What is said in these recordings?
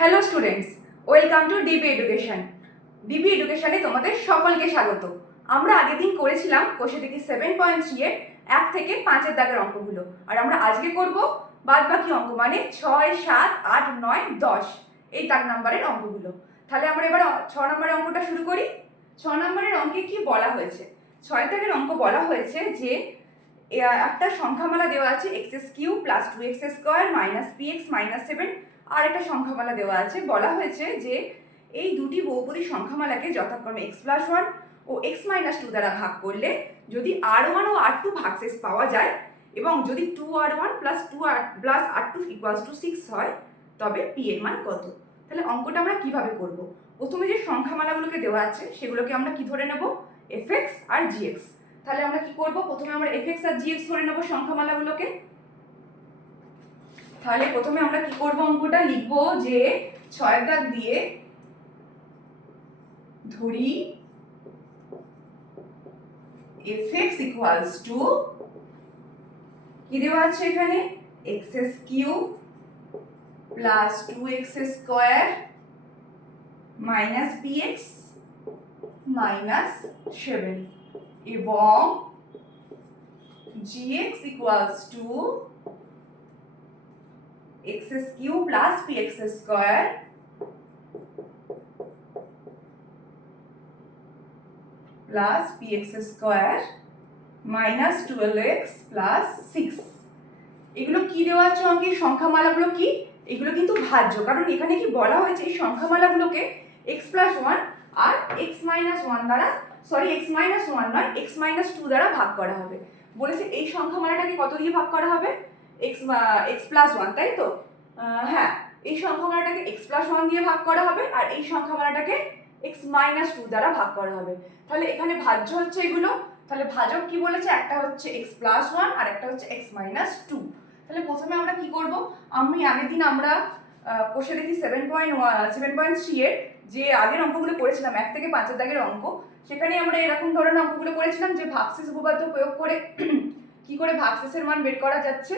Hello students, welcome to DB education. DB এডুকেশনে তোমাদের সকলকে স্বাগত। আমরা আগের দিন করেছিলাম কোষে দেখি 7.3 এর 1 থেকে 5-এর দাগের অঙ্কগুলো, আর আমরা আজকে করব বাদ বাকি অঙ্ক, মানে 6, 7, 8, 9, 10 এই দাগ নাম্বারের অঙ্কগুলো। তাহলে আমরা এবার 6 নম্বরের অঙ্কটা শুরু করি। 6 নম্বরের অঙ্কে কি বলা হয়েছে? 6 দাগের অঙ্ক বলা হয়েছে যে একটা সংখ্যামালা দেওয়া আছে x³ + 2x² - px - 7, আর একটা সংখ্যামালা দেওয়া আছে। বলা হয়েছে যে এই দুটি বহুপদী সংখ্যামালাকে যথাক্রমে x+1 ও x-2 দ্বারা ভাগ করলে যদি r1 ও r2 ভাগশেষ পাওয়া যায় এবং যদি 2r1 + r2 = 6 হয়, তবে p এর মান কত? তাহলে অঙ্কটা আমরা কিভাবে করব? প্রথমে যে সংখ্যামালাগুলোকে দেওয়া আছে সেগুলোকে আমরা কি ধরে নেব? fx আর gx। তাহলে আমরা কি করব? প্রথমে আমরা fx আর gx ধরে নেব সংখ্যামালাগুলোকে। তাহলে প্রথমে আমরা কি করব? অঙ্কটা লিখব যে 6 দাগ দিয়ে ধরি fx কি দেওয়া আছে এখানে? x³ + 2x² - px - 7 এবং gx x³ + px² plus px² minus 12x plus 6। এগুলো কি দেওয়া আছে অঙ্কের? সংখ্যামালাগুলো কি? এগুলো কিন্তু ভাজ্য, কারণ এখানে কি বলা হয়েছে এই সংখ্যামালাগুলোকে x+1 আর x-1 দ্বারা, x-1 নয়, x-2 দ্বারা ভাগ করা হবে। বলেছে এই সংখ্যামালাটাকে কত দিয়ে ভাগ করা হবে? x+1, তাই তো? হ্যাঁ, এই সংখ্যামালাটাকে x+1 দিয়ে ভাগ করা হবে আর এই সংখ্যামালাটাকে x-2 দ্বারা ভাগ করা হবে। তাহলে এখানে ভাজ্য হচ্ছে এগুলো। তাহলে ভাজক কি বলেছে? একটা হচ্ছে x+1 আর একটা হচ্ছে x-2। তাহলে প্রথমে আমরা কি করব? আগের দিন আমরা কোষে দেখি 7.3 এর যে আগের অঙ্কগুলো করেছিলাম 1 থেকে 5-এর দাগের অঙ্ক, সেখানে আমরা এরকম ধরনের অঙ্কগুলো করেছিলাম যে ভাগশেষ উপপাদ্য প্রয়োগ করে কি করে ভাগশেষের মান বের করা যাচ্ছে।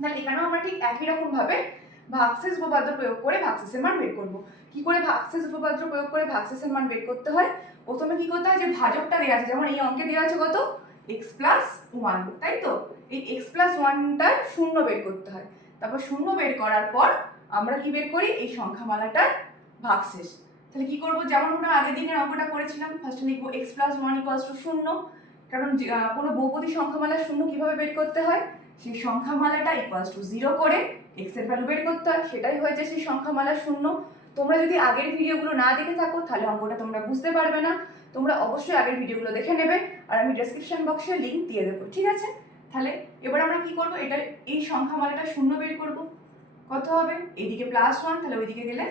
তাহলে এখানেও আমরা ঠিক একই রকম ভাবে ভাগশেষ উপপাদ্য প্রয়োগ করে ভাগশেষের মান বের করব। কি করে ভাগশেষ উপপাদ্য প্রয়োগ করে ভাগশেষের মান বের করতে হয়? প্রথমে কি করতে হয়, যে ভাজকটা দেওয়া আছে, যেমন এই অঙ্কে দেওয়া আছে কত? x+1, তাই তো? এই x+1টার শূন্য বের করতে হয়। তারপর শূন্য বের করার পর আমরা কি বের করি? এই সংখ্যামালাটার ভাগশেষ। তাহলে কি করব? যেমন আমরা আগের দিনের অঙ্কটা করেছিলাম, ফার্স্টে লিখব x+1 = 0, কারণ কোনো বহুপদী সংখ্যামালার শূন্য কিভাবে বের করতে হয়? সেই সংখ্যামালাটা =0 করে x এর ভ্যালু বের করতে হয়, সেটাই হয়েছে সেই সংখ্যামালার শূন্য। তোমরা যদি আগের ভিডিওগুলো না দেখে থাকো তাহলে অঙ্কটা তোমরা বুঝতে পারবে না। তোমরা অবশ্যই আগের ভিডিওগুলো দেখে নেবে, আর আমি ডেসক্রিপশন বক্সে লিংক দিয়ে দেবো, ঠিক আছে? তাহলে এবার আমরা কি করব? এই সংখ্যামালাটা শূন্য বের করব। কত হবে? এইদিকে +1, তাহলে ওইদিকে গেলে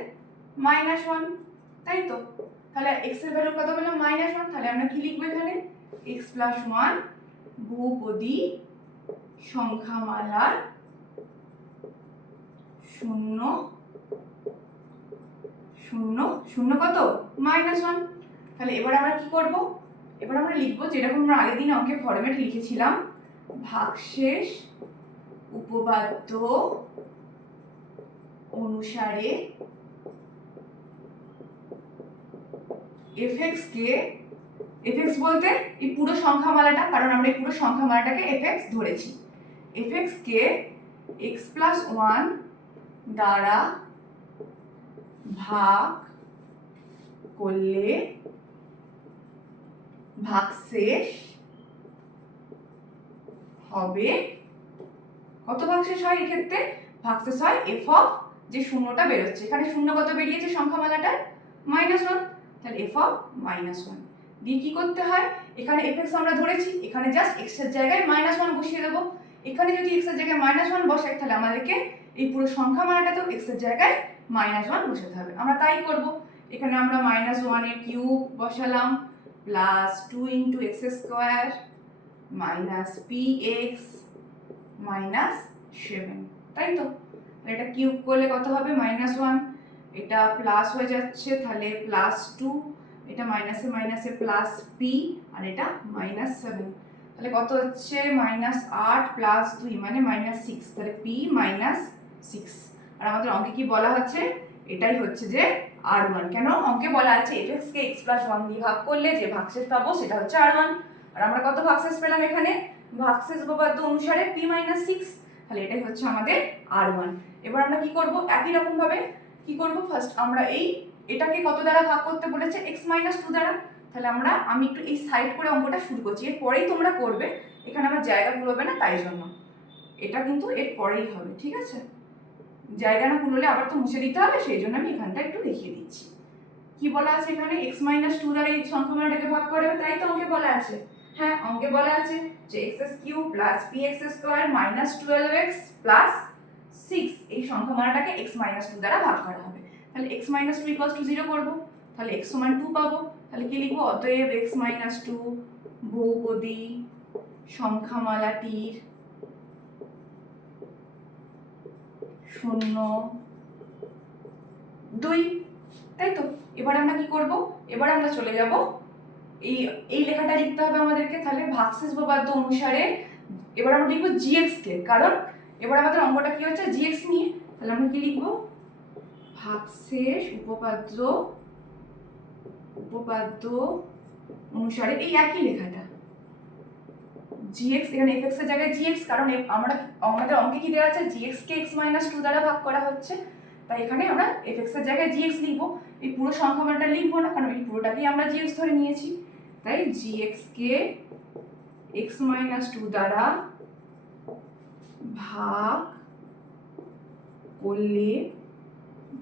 -1, তাই তো? তাহলে x এর ভ্যালু কত পেলাম? -1। তাহলে আমরা কি লিখবো এখানে? x+1 বহুপদী সংখ্যামালার শূন্য কত? -1। তাহলে এবার আমরা কি করব? এবার আমরা লিখবো যেরকম আমরা আগের দিন অঙ্কের ফরম্যাট লিখেছিলাম, ভাগশেষ উপপাদ্য অনুসারে fx বলতে এই পুরো সংখ্যামালাটা, কারণ আমরা এই পুরো সংখ্যামালাটাকে fx ধরেছি। fx কে x+1 দ্বারা ভাগ করলে ভাগশেষ হবে কত? ভাগশেষ হয় এক্ষেত্রে ভাগশেষ হয় f অফ, যে শূন্যটা বেরোচ্ছে এখানে, শূন্য কত বেরিয়েছে সংখ্যামালাটার? -1। তাহলে f অফ -1 দিয়ে কি করতে হয়? এখানে fx আমরা ধরেছি, এখানে জাস্ট x এর জায়গায় -1 বসিয়ে দেব। এখানে যদি x এর জায়গায় -1 বসাই তাহলে আমাদেরকে এই পুরো সংখ্যামালাটাতেও x এর জায়গায় -1 বসাতে হবে। আমরা তাই করব। এখানে আমরা -1 এর কিউব বসালাম, +2 × x² - px - 7, তাই তো? এটা কিউব করলে কত হবে? -1, এটা প্লাস হয়ে যাচ্ছে, তাহলে +2, এটা মাইনাসে মাইনাসে +p, আর এটা -7। তাহলে কত হচ্ছে? -8 + 2 মানে -6, তাহলে p - 6। আর আমাদের অঙ্কে কি বলা হচ্ছে? এটাই হচ্ছে যে R1। কেন অঙ্কে বলা আছে f(x) কে x + 1 দিয়ে ভাগ করলে যে ভাগশেষ পাবো সেটা হচ্ছে R1। আর আমরা কত ভাগশেষ পেলাম এখানে? ভাগশেষ উপপাদ্য অনুসারে p - 6। তাহলে এটাই হচ্ছে আমাদের R1। এবার আমরা কি করব? একই রকম ভাবে কি করব? ফার্স্ট আমরা এটাকে কত দ্বারা ভাগ করতে বলেছে? x - 2 দ্বারা। তাহলে আমি একটু এই সাইড করে অঙ্কটা শুরু করছি, এরপরেই তোমরা করবে, এখানে আমার জায়গা কুলোবে না তাই জন্য। এটা কিন্তু এর পরেই হবে, ঠিক আছে? জায়গা না কুলোলে আবার তো মুছে দিতে হবে, সেই জন্য আমি এখানটা একটু দেখিয়ে দিচ্ছি। কি বলা আছে এখানে? x - 2 দ্বারা এই সংখ্যামানটাকে ভাগ করে, তাই তো অঙ্কে বলা আছে। হ্যাঁ, অঙ্কে বলা আছে যে x³ + px² - 12x + 6 এই সংখ্যামানটাকে x - 2 দ্বারা ভাগ করা হবে। তাহলে x - 2 = 0 করব, তাহলে x = 2 পাবো। তাহলে কি লিখবো? অতএব x - 2 বহুপদী সংখ্যামালাটির 0, 2। তাই তো? এবার আমরা কি করব? এবার আমরা চলে যাব এই লেখাটা লিখতে হবে আমাদেরকে। তাহলে ভাগশেষ উপপাদ্য অনুসারে এবার আমরা লিখব gx কে, কারণ এবার আমাদের অঙ্কটা কি হচ্ছে? gx নিয়ে। তাহলে আমরা কি লিখব? ভাগশেষ উপপাদ্য অনুসারে এই একই লেখাটা gx, এখানে fx এর জায়গায় gx, কারণ আমাদের অঙ্কে কি দেওয়া আছে? gx কে x - 2 দ্বারা ভাগ করা হচ্ছে, তাই এখানে আমরা fx এর জায়গায় gx লিখব। এই পুরো সংখ্যামানটা লিখব না, কারণ এই পুরোটাকেই আমরা gx ধরে নিয়েছি। তাই gx কে x - 2 দ্বারা ভাগ করলে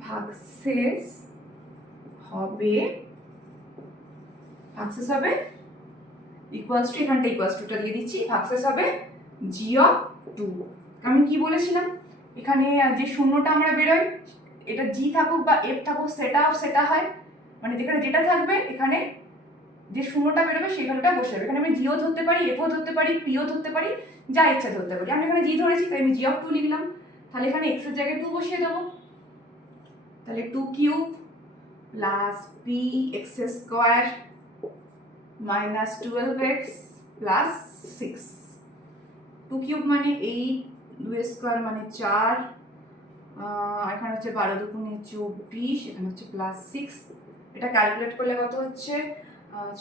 ভাগশেষ হবে ইকুয়ালস টু, এখানটা ইকুয়ালস টুটা দিয়ে দিচ্ছি, ভাগশেষ হবে g(2). আমি কি বলেছিলাম? এখানে যে শূন্যটা আমরা বেরোই, এটা g থাকুক বা f থাকুক, সেটা হয়, মানে যেখানে যেটা থাকবে এখানে যে শূন্যটা বেরোবে সেই ভ্যালুটা বসে যাবে। এখানে আমি g ও ধরতে পারি, f ও ধরতে পারি, p ও ধরতে পারি, যা ইচ্ছা ধরতে পারি। আমি এখানে g ধরেছি, তাই আমি g(2) লিখলাম। তাহলে এখানে x এর জায়গায় 2 বসিয়ে দেবো। তাহলে 2³ + px² - 12x + 6। 2³ মানে 8, 2² মানে 4, এখানে হচ্ছে 12 × 2 = 24, এখানে হচ্ছে +6। এটা ক্যালকুলেট করলে কত হচ্ছে?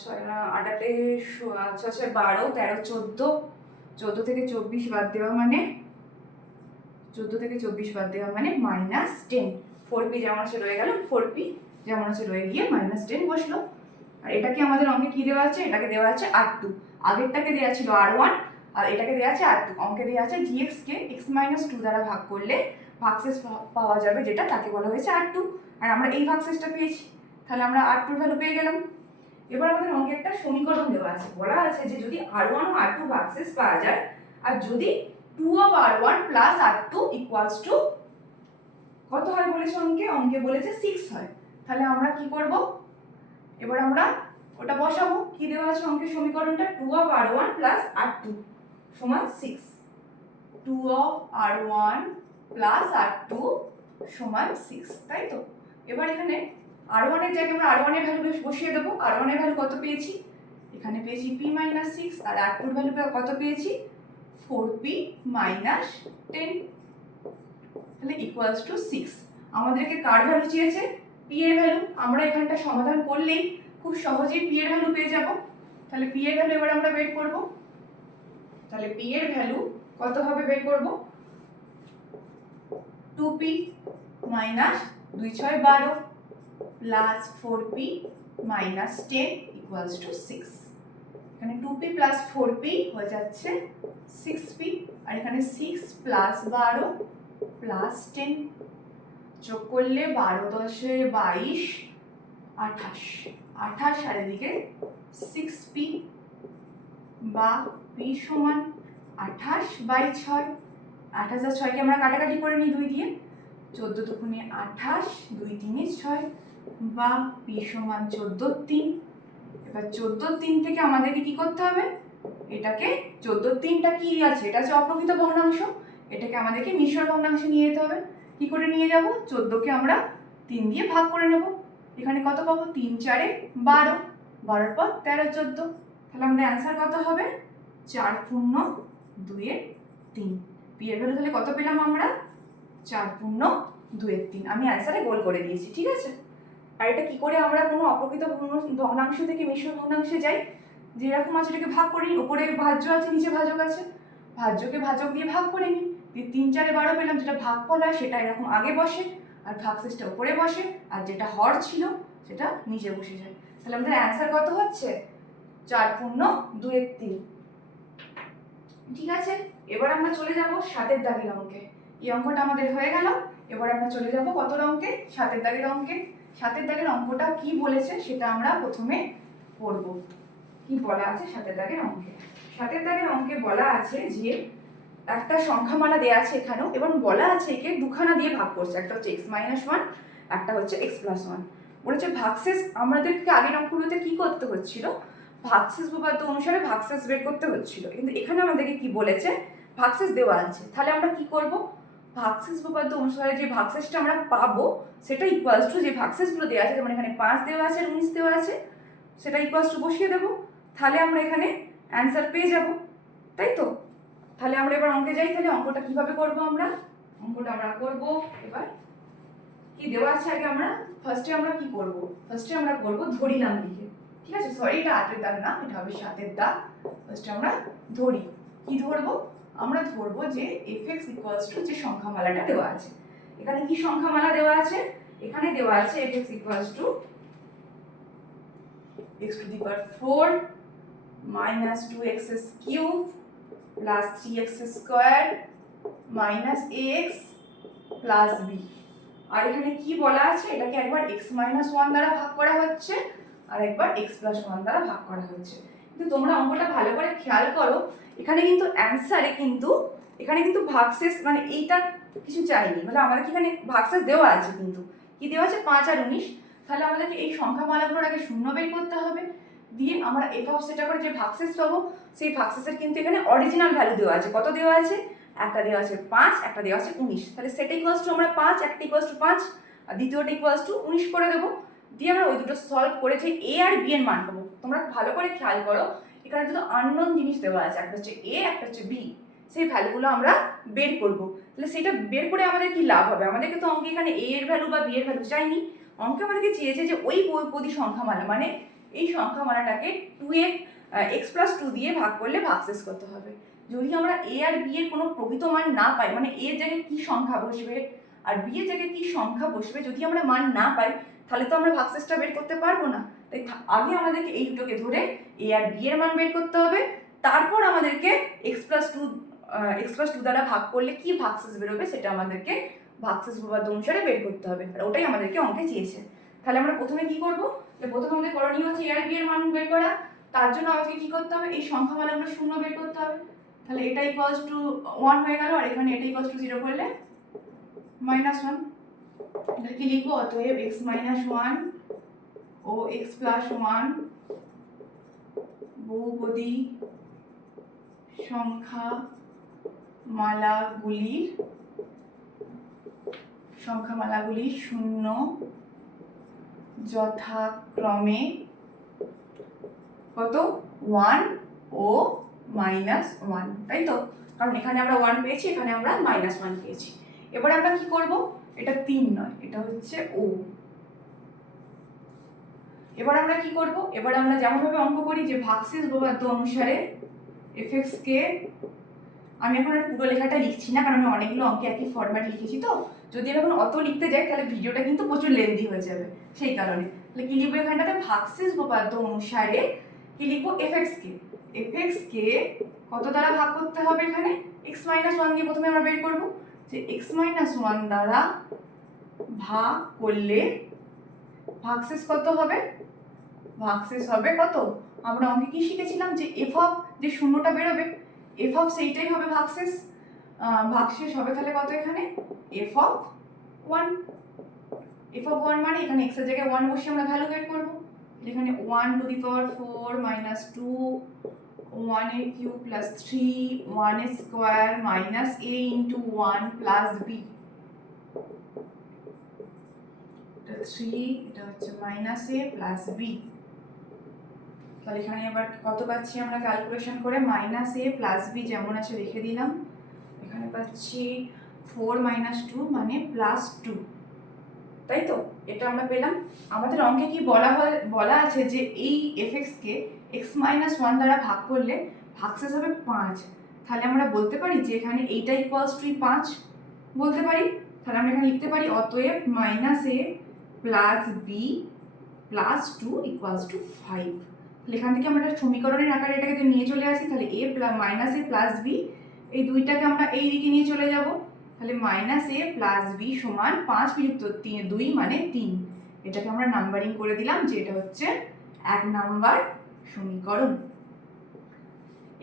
6 8 8 6 12 13 14, 14 থেকে 24 বাদ দেওয়া মানে -10। 4p যেমন আছে রয়ে গেল, 4p যেমন আছে রয়ে গিয়ে -10 বসলো। আর এটাকে আমাদের অঙ্কে কি দেওয়া আছে? এটাকে দেওয়া আছে R2। আগেরটাকে দেওয়া ছিল R1, আর এটাকে দেওয়া আছে R2। অঙ্কে দেওয়া আছে gx কে x - 2 দ্বারা ভাগ করলে ভাগশেষ পাওয়া যাবে, যেটা তাকে বলা হয়েছে R2। আর আমরা এই ভাগশেষটা পেয়েছি, তাহলে আমরা R2 এর ভ্যালু পেয়ে গেলাম। এবার আমাদের অঙ্কে একটা সমীকরণ দেওয়া আছে, বলা আছে যে যদি R1 ও R2 ভাগশেষ পাওয়া যায়, আর যদি 2(r1 + r2 = কত হয় বলেছে অঙ্কে বলেছে 6 হয়। তাহলে আমরা কি করব? এবার আমরা ওটা বসাবো। কি দেওয়া আছে অঙ্কের সমীকরণটা? 2(r1 + r2 = 6। 2(r1 + r2 = 6, তাই তো? এবার এখানে r1 এর জায়গায় আমরা r1 এর ভ্যালু বসিয়ে দেবো। r1 এর ভ্যালু কত পেয়েছি? এখানে পেয়েছি p - 6, আর r2 এর ভ্যালু কত পেয়েছি? 4p - 10। তাহলে = 6। আমাদেরকে কার ভ্যালু চেয়েছে? p এর ভ্যালু। আমরা এখানটা সমাধান করলেই খুব সহজেই p এর ভ্যালু পেয়ে যাব। তাহলে p এর ভ্যালু এবার আমরা বের করব। তাহলে p এর ভ্যালু কত হবে বের করব? 2p - 2 6 12 + 4p - 10 = 6। এখানে 2p + 4p হয়ে যাচ্ছে 6p, আর এখানে 6 + 12 + 10 যোগ করলে 12 10 22 28, আর এদিকে 6p বা p সমান 28/6। 28 আর 6 কে আমরা কাটাকাটি করে নিই 2 দিয়ে। 14 দুগুণে 28, 2 3 6, বা p সমান 14/3। এবার 14/3 থেকে আমাদেরকে কি করতে হবে? এটাকে 14/3টা কি আছে? এটা হচ্ছে অপ্রকৃত ভগ্নাংশ, এটাকে আমাদেরকে মিশ্র ভগ্নাংশে নিয়ে যেতে হবে। কি করে নিয়ে যাব? 14কে আমরা 3 দিয়ে ভাগ করে নেব। এখানে কত পাবো? 3 4 12, 12 পর 13 14। তাহলে আমাদের অ্যান্সার কত হবে? 4 × 2 = 3। p এর ভ্যালু তাহলে কত পেলাম আমরা? 4 × 2/3। আমি অ্যান্সারে গোল করে দিয়েছি, ঠিক আছে। আর এটা কি করে আমরা কোনো অপ্রকৃত ভগ্নাংশ থেকে মিশ্র ভগ্নাংশে যাই, যেরকম আছে এটাকে ভাগ করে নিই, ওপরে ভাজ্য আছে নিচে ভাজক আছে, ভাজ্যকে ভাজক দিয়ে ভাগ করে নিই, দিয়ে 3 4 12 পেলাম, যেটা ভাগফল হয় সেটা এরকম আগে বসে আর ভাগশেষটা উপরে বসে, আর যেটা হর ছিল সেটা নিচে বসে যায়। তাহলে আমাদের অ্যান্সার কত হচ্ছে 4/2/3। ঠিক আছে, এবার আমরা চলে যাব 7 দাগের অঙ্কে। এই অঙ্কটা আমাদের হয়ে গেল। এবার আমরা চলে যাব কত অঙ্কে, 7 দাগের অঙ্কে। 7 দাগের অঙ্কটা কি বলেছে সেটা আমরা প্রথমে পড়ব। কি বলা আছে 7 দাগের অঙ্কে? 7 দাগের অঙ্কে বলা আছে যে একটা সংখ্যামালা দেয়া আছে এখানেও, এবং বলা আছে একে দুখানা দিয়ে ভাগ করছে, একটা হচ্ছে x-1, একটা হচ্ছে x+1। বলেছে ভাগশেষ আমাদেরকে আগের অঙ্কগুলোতে কি করতে হচ্ছিল, ভাগশেষ উপপাদ্য অনুসারে ভাগশেষ বের করতে হচ্ছিল, কিন্তু এখানে আমাদেরকে কি বলেছে, ভাগশেষ দেওয়া আছে। তাহলে আমরা কি করব, ভাগশেষ উপপাদ্য অনুসারে যে ভাগশেষটা আমরা পাবো সেটা ইকুয়ালস টু যে ভাগশেষগুলো দেওয়া আছে, যেমন এখানে 5 দেওয়া আছে আর 19 দেওয়া আছে, সেটা ইকুয়ালস টু বসিয়ে দেবো। তাহলে আমরা এখানে অ্যান্সার পেয়ে যাব, তাই তো। তাহলে আমরা এবার অঙ্কে যাই। তাহলে অঙ্কটা কিভাবে করব, আমরা অঙ্কটা আমরা করব এবার কি দেওয়া আছে আগে আমরা ফার্স্টে আমরা কি করব, ফার্স্টে আমরা করব ধরিলাম লিখে, ঠিক আছে। সরি, এটা 8 এর দাগ না, এটা হবে 7 এর দাগ। ফার্স্টে আমরা ধরি, কি ধরবো, আমরা ধরবো যে fx ইকুয়ালস টু যে সংখ্যামালাটা দেওয়া আছে, এখানে কি সংখ্যামালা দেওয়া আছে, এখানে দেওয়া আছে fx equals to x to the power 4 minus 2x cube plus 3x square minus ax plus b। আর এখানে কি বলা আছে, এটাকে একবার x-1 দ্বারা ভাগ করা হচ্ছে আর একবার x+1 দ্বারা ভাগ করা হচ্ছে। কিন্তু তোমরা অঙ্কটা ভালো করে খেয়াল করো, এখানে কিন্তু অ্যান্সারে কিন্তু এখানে কিন্তু ভাগশেষ মানে এইটা কিছু চাইনি, মানে আমাদের কি এখানে ভাগশেষ দেওয়া আছে, কিন্তু কি দেওয়া আছে 5 আর 19। তাহলে আমাদেরকে এই সংখ্যামালাগুলোর আগে শূন্য বের করতে হবে, দিয়ে আমরা এভাবে সেটা করে যে ভাগশেষ পাবো, সেই ভাগশেষের কিন্তু এখানে অরিজিনাল ভ্যালু দেওয়া আছে। কত দেওয়া আছে, একটা দেওয়া আছে 5, একটা দেওয়া আছে 19। তাহলে সেটা ইকুয়ালস টু আমরা 5, একটা ইকুয়ালস টু 5 আর দ্বিতীয়টা ইকুয়ালস টু 19 করে দেবো, দিয়ে আমরা ওই দুটো সলভ করে যে এ আর বি এর মান পাবো। তোমরা ভালো করে খেয়াল করো, এখানে দুটো আননোন জিনিস দেওয়া আছে, একটা হচ্ছে এ, একটা হচ্ছে বি, সেই ভ্যালুগুলো আমরা বের করব। তাহলে সেটা বের করে আমাদের কি লাভ হবে, আমাদেরকে তো অঙ্কে এখানে এ এর ভ্যালু বা বি এর ভ্যালু চাইনি, অঙ্কে আমাদেরকে চেয়েছে যে ওই বহুপদী সংখ্যামালা মানে এই সংখ্যামালাটাকে 2x+2 দিয়ে ভাগ করলে ভাগশেষ কত হবে। যদি আমরা এ আর বি এর কোনো প্রকৃত মান না পাই, মানে এর জায়গায় কি সংখ্যা বসবে আর বি এর জায়গায় কি সংখ্যা বসবে, যদি আমরা মান না পাই তাহলে তো আমরা ভাগশেষটা বের করতে পারবো না। তাই আগে আমাদেরকে এই দুটোকে ধরে এ আর বি এর মান বের করতে হবে, তারপর আমাদেরকে x+2 দ্বারা ভাগ করলে কি ভাগশেষ বেরোবে সেটা আমাদেরকে ভাগশেষ উপপাদ্য অনুসারে বের করতে হবে, আর ওটাই আমাদেরকে অঙ্কে চেয়েছে। তাহলে আমরা প্রথমে কি করব, প্রথমে আমাদের করণীয় হচ্ছে এ আর বি এর মান বের করা। তার জন্য আমাকে কি করতে হবে, এই সংখ্যামালাগুলো শূন্য বের করতে হবে। তাহলে এটা ইকুয়ালস টু 1 হয়ে গেল, আর এখানে এটা ইকুয়ালস টু 0 করলে -1। তাহলে কি লিখবো, অতএব x-1 ও x+1 বহুপদী সংখ্যামালাগুলির শূন্য যথাক্রমে কত 1 ও -1, তাই তো, কারণ এখানে আমরা 1 পেয়েছি, এখানে আমরা -1 পেয়েছি। এবার আমরা কি করব, এটা 3 নয়, এটা হচ্ছে ও। এবার আমরা কি করব, এবার আমরা যেমনভাবে অঙ্ক করি যে ভাগশেষ উপপাদ্য অনুসারে fx কে, আমি এখন আর পুরো লেখাটা লিখছি না কারণ আমি অনেকগুলো অঙ্কে একই ফরম্যাট লিখেছি, তো যদি আমি এখন অত লিখতে যাই তাহলে ভিডিওটা কিন্তু প্রচুর লেন্দি হয়ে যাবে, সেই কারণে তাহলে কি লিখবো, এখানটাতে ভাগশেষ উপপাদ্য অনুসারে কি লিখবো, fx কে কত দ্বারা ভাগ করতে হবে, এখানে x-1 দিয়ে প্রথমে আমরা বের করব যে x-1 দ্বারা ভাগ করলে ভাগশেষ কত হবে, ভাগশেষ হবে কত, আমরা অঙ্কে কি শিখেছিলাম যে f অফ যে শূন্যটা বেরোবে f অফ সেইটাই হবে ভাগশেষ। ভাগশেষ হবে তাহলে কত, এখানে f অফ 1 মানে এখানে x এর জায়গায় 1 বসিয়ে আমরা ভ্যালু বের করব। এখানে 1 টু দি পাওয়ার 4 - 2 1 এর কিউব প্লাস 3 1 এর square minus a into 1 plus b, এটা 3, এটা হচ্ছে মাইনাস a প্লাস b। তাহলে এখানে আবার কত পাচ্ছি আমরা ক্যালকুলেশন করে, -a প্লাস b যেমন আছে রেখে দিলাম, এখানে পাচ্ছি 4 - 2 মানে +2, তাই তো? এটা আমরা পেলাম। আমাদের অঙ্কে কি বলা আছে যে এই fx-কে x - 1 দ্বারা ভাগ করলে ভাগশেষ হবে 5। তাহলে আমরা বলতে পারি যে এখানে এইটা ইকুয়ালস টু 5 বলতে পারি। তাহলে আমরা এখানে লিখতে পারি অতএব -a + b + 2 = 5। তাহলে এখান থেকে আমরা একটা সমীকরণের আকারে এটাকে যদি নিয়ে চলে আসি, তাহলে a - b এই দুইটাকে আমরা এই দিকে নিয়ে চলে যাব। তাহলে -a + b সমান 5 বিযুক্ত 2 মানে 3। এটাকে আমরা নাম্বারিং করে দিলাম যে এটা হচ্ছে 1 নাম্বার সমীকরণ।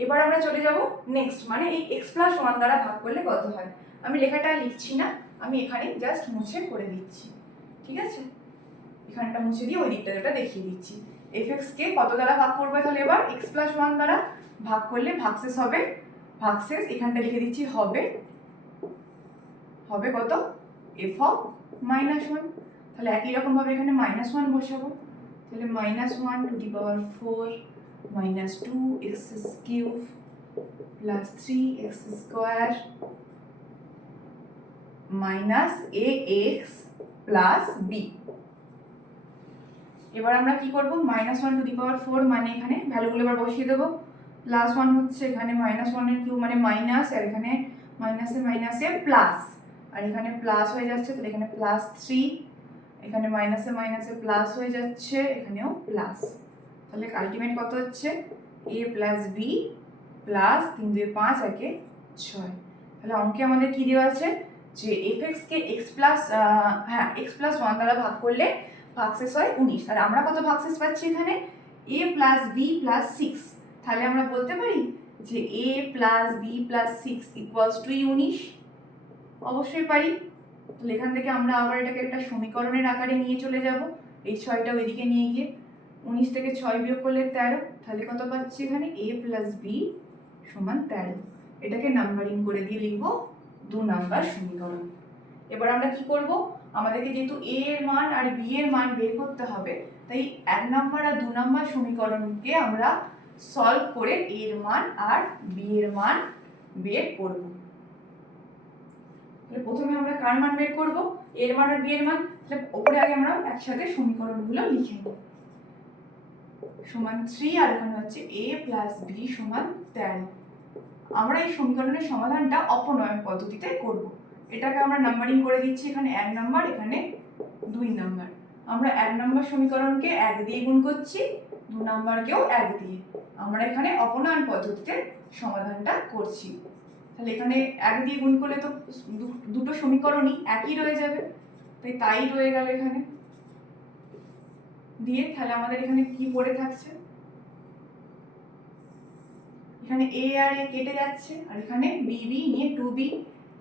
এবার আমরা চলে যাব নেক্সট, মানে এই x + 1 দ্বারা ভাগ করলে কত হয়। আমি লেখাটা লিখছি না, আমি এখানে জাস্ট মুছে করে দিচ্ছি, ঠিক আছে? এখানটা মুছে দিয়ে ওই দিকটা দেখিয়ে দিচ্ছি। fx-কে কত দ্বারা ভাগ করবে, তাহলে এবার x + 1 দ্বারা ভাগ করলে ভাগশেষ হবে, ভাগশেষ এখানটা লিখে দিচ্ছি হবে কত, f of -1। তাহলে একই রকম ভাবে এখানে -1 বসাবো। তাহলে -1 to the power 4 - 2x³ + 3x² -ax + b। এবার আমরা কি করব, -1 to the power 4 মানে এখানে ভ্যালুগুলো এবার বসিয়ে দেবো। +1 হচ্ছে এখানে -1 এর কিউব মানে মাইনাস, আর এখানে মাইনাসে প্লাস, আর এখানে প্লাস হয়ে যাচ্ছে, তাহলে এখানে +3, এখানে মাইনাসে প্লাস হয়ে যাচ্ছে, এখানেও প্লাস। তাহলে আলটিমেট কত হচ্ছে a + b + 3 2 5 1 6। তাহলে অঙ্কে আমাদের কি দেওয়া আছে যে fx-কে x + 1 দ্বারা ভাগ করলে ভাগশেষ হয় 19। আর আমরা কত ভাগশেষ পাচ্ছি এখানে, a + b + 6। তাহলে আমরা বলতে পারি যে a + b + 6 = 19। অবশ্যই পারি। তাহলে এখান থেকে আমরা আবার এটাকে একটা সমীকরণের আকারে নিয়ে চলে যাব, এই 6টা ওইদিকে নিয়ে গিয়ে 19 থেকে 6 বিয়োগ করলে 13। তাহলে কত পাচ্ছি এখানে a + b = 13। এটাকে নাম্বারিং করে দিয়ে লিখব 2 নাম্বার সমীকরণ। এবার আমরা কি করব, আমাদেরকে যেহেতু a এর মান আর b এর মান বের করতে হবে, তাই 1 নাম্বার আর 2 নাম্বার সমীকরণকে আমরা সলভ করে a এর মান আর b এর মান বের করব। তাহলে প্রথমে আমরা কার মান বের করব, a এর মান আর b এর মান। তাহলে উপরে আগে আমরা একসাথে সমীকরণগুলো লিখে নিই। =3 আর এখানে হচ্ছে a + b = 13। আমরা এই সমীকরণের সমাধানটা অপনয়ন পদ্ধতিতে করব। এটাকে আমরা নাম্বারিং করে দিচ্ছি, এখানে 1 নাম্বার, এখানে 2 নাম্বার। আমরা 1 নাম্বার সমীকরণকে 1 দিয়ে গুণ করছি, 2 নাম্বারকেও 1 দিয়ে। আমরা এখানে অপনয়ন পদ্ধতিতে সমাধানটা করছি। তাহলে এখানে 1 দিয়ে গুণ করলে তো দুটো সমীকরণই একই রয়ে যাবে, তাই রয়ে গেল এখানে দিয়ে। তাহলে আমাদের এখানে কি পড়ে থাকছে, এখানে a আর a কেটে যাচ্ছে, আর এখানে b নিয়ে 2b,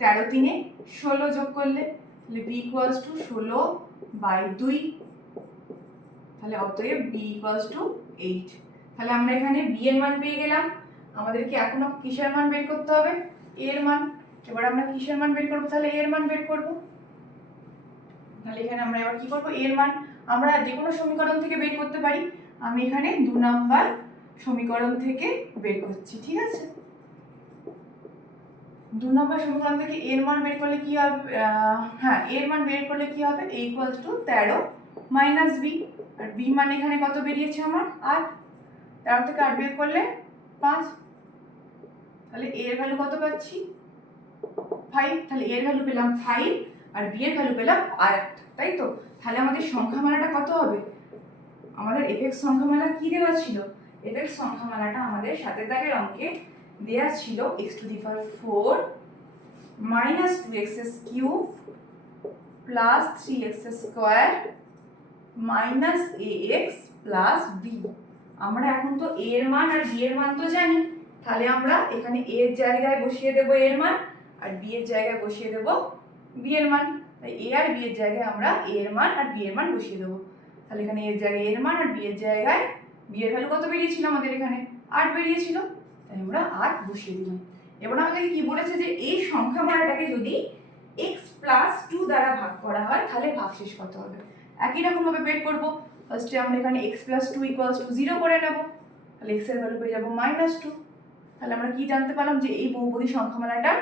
13 3 16 যোগ করলে তাহলে b = 16/2। তাহলে অতএব b = 8। তাহলে আমরা এখানে b এর মান পেয়ে গেলাম। আমাদেরকে এখনো কিসের মান বের করতে হবে, a এর মান। এবার আমরা কিসের মান বের করব, তাহলে a এর মান বের করব। তাহলে এখানে আমরা এবার কি করব, a এর মান আমরা যে কোনো সমীকরণ থেকে বের করতে পারি। আমি এখানে 2 নাম্বার সমীকরণ থেকে বের করছি, ঠিক আছে? 2 নম্বর সমীকরণ থেকে এর মান বের করলে কি হবে, এর মান বের করলে কি হবে, a = 13 - b, আর b মান এখানে কত বেরিয়েছে আমার 8। 13 থেকে 8 বের করলে 5। তাহলে a এর ভ্যালু কত পাচ্ছি 5। তাহলে a এর ভ্যালু পেলাম 5 আর b এর ভ্যালু পেলাম 8, তাই তো? তাহলে আমাদের সংখ্যামালাটা কত হবে, আমাদের fx সংখ্যামালা কি দেওয়া ছিল, fx সংখ্যামালাটা আমাদের 7 দাগের অঙ্কে দেয়া ছিল x⁴ - 2x³ + 3x² - ax + b। আমরা এখন তো a এর মান আর b এর মান তো জানি, তাহলে আমরা এখানে a এর জায়গায় বসিয়ে দেব a এর মান, আর b এর জায়গায় বসিয়ে দেব b এর মান। তাই a আর b এর জায়গায় আমরা a এর মান আর b এর মান বসিয়ে দেব। তাহলে এখানে a এর জায়গায় a এর মান আর b এর জায়গায় b এর ভ্যালু কত বেরিয়েছিল, আমাদের এখানে 8 বেরিয়েছিল, তাই আমরা 8 বসিয়ে দিলাম। এবার আমাদেরকে কি বলেছে যে এই সংখ্যামালাটাকে যদি x + 2 দ্বারা ভাগ করা হয় তাহলে ভাগশেষ কত হবে। একই রকম ভাবে বের করব। ফার্স্টে আমরা এখানে x + 2 = 0 করে নেব। তাহলে x এর ভ্যালু পেয়ে যাব -2। তাহলে আমরা কি জানতে পারলাম যে এই বহুপদী সংখ্যামালাটার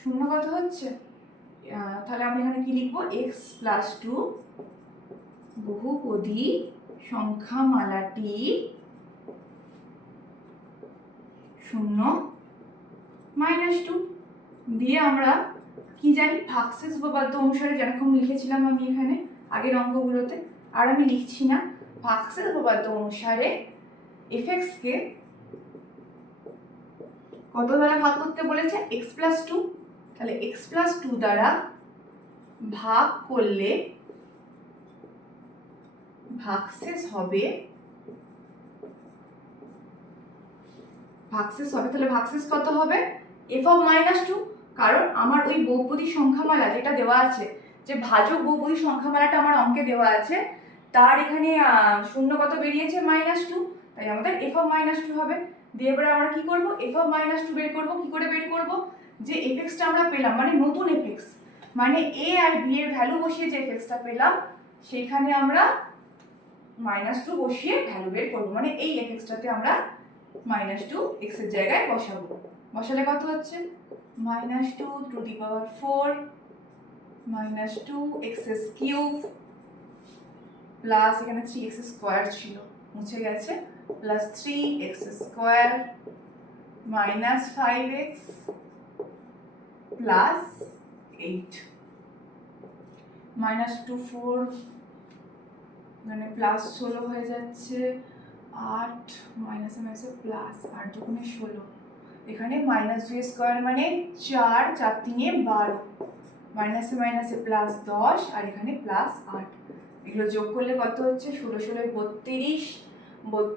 শূন্য কত হচ্ছে, তাহলে আমরা এখানে কি লিখবো, এক্স প্লাস টু বহুপদী সংখ্যামালাটি 0 -2 দিয়ে আমরা কি জানি ভাগশেষ উপপাদ্য অনুসারে যেরকম লিখেছিলাম আমি এখানে আগের অঙ্কগুলোতে, আর আমি লিখছি না। ভাগশেষ উপপাদ্য অনুসারে এফএক্স কে কত দ্বারা ভাগ করতে বলেছে, এক্স প্লাস টু। তাহলে এক্স প্লাস টু দ্বারা ভাগ করলে ভাগশেষ হবে, তাহলে ভাগশেষ কত হবে, এফ অফ -2। কারণ আমার ওই বহুপদী সংখ্যামালা যেটা দেওয়া আছে, যে ভাজক বহুপদী সংখ্যামালাটা আমার অঙ্কে দেওয়া আছে, তার এখানে শূন্য কত বেরিয়েছে, -2। তাই আমাদের এফ অফ -2 হবে। দিয়ে এবারে আমরা কি করব, এফ অফ -2 বের করব। কি করে বের করব, যে এফএক্সটা আমরা পেলাম মানে নতুন এফএক্স, মানে এ আর বি এর ভ্যালু বসিয়ে যে এফএক্সটা পেলাম সেইখানে আমরা -2 বসিয়ে ভ্যালু বের করব। মানে এই এফএক্সটাতে আমরা -2 এক্স এর জায়গায় বসাবো। বসালে কত হচ্ছে, -2 to the power 4 -2 x cube plus এখানে 3x স্কয়ার ছিল, মুছে গেছে, plus 3x square minus 5x plus 8 -2 4 মানে প্লাস 16 হয়ে যাচ্ছে, 8 মাইনাসে মাইনাসে প্লাস 8 দুগুণে 16, এখানে -2 স্কয়ার মানে 4 4 3 12, মাইনাসে মাইনাসে প্লাস 10 আর এখানে প্লাস 8। এগুলো যোগ করলে কত হচ্ছে, 16 16 32,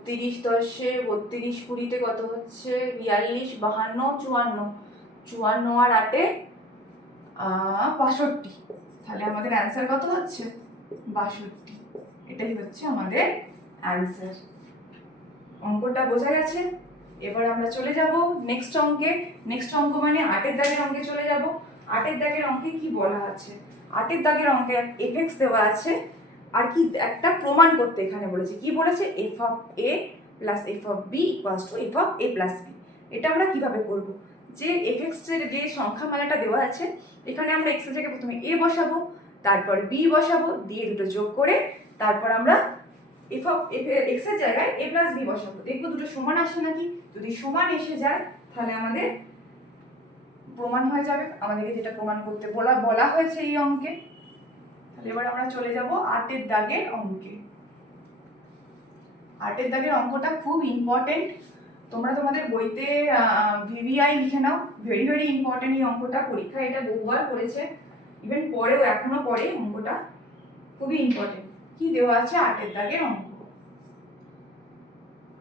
32 10 32 20 কত হচ্ছে, 42 52 54 আর 8 62। তাহলে আমাদের অ্যান্সার কত হচ্ছে, 62। এটাই হচ্ছে আমাদের অ্যান্সার। অঙ্কটা বোঝা গেছে। এবার আমরা চলে যাব নেক্সট অঙ্কে। নেক্সট অঙ্ক মানে 8 দাগের অঙ্কে চলে যাব। 8 দাগের অঙ্কে কি বলা আছে, 8 দাগের অঙ্কে এফএক্স দেওয়া আছে, আর কি একটা প্রমাণ করতে এখানে বলেছে। কি বলেছে, f of a plus f of b equals to f of a plus b. এটা আমরা কিভাবে করব, যে এফএক্স এর যে সংখ্যামালাটা দেওয়া আছে এখানে আমরা এক্স এর জায়গায় প্রথমে এ বসাবো, তারপর বি বসাবো, দিয়ে দুটো যোগ করে তারপর আমরা এফ অফ এক্স এর জায়গায় এ প্লাস বি বসাবো। দেখবো দুটো সমান আসে নাকি, যদি সমান এসে যায় তাহলে আমাদের প্রমাণ হয়ে যাবে, আমাদেরকে যেটা প্রমাণ করতে বলা হয়েছে এই অঙ্কে। তাহলে এবার আমরা চলে যাব 8 দাগের অঙ্কে। 8 দাগের অঙ্কটা খুব ইম্পর্টেন্ট, তোমরা তোমাদের বইতে ভিভিআই লিখে নাও, ভেরি ভেরি ইম্পর্টেন্ট এই অঙ্কটা। পরীক্ষায় এটা বহুবার করেছে, ইভেন পরেও এখনো পরে, অঙ্কটা খুবই ইম্পর্টেন্ট। কি দেওয়া আছে 8 দাগের অঙ্ক।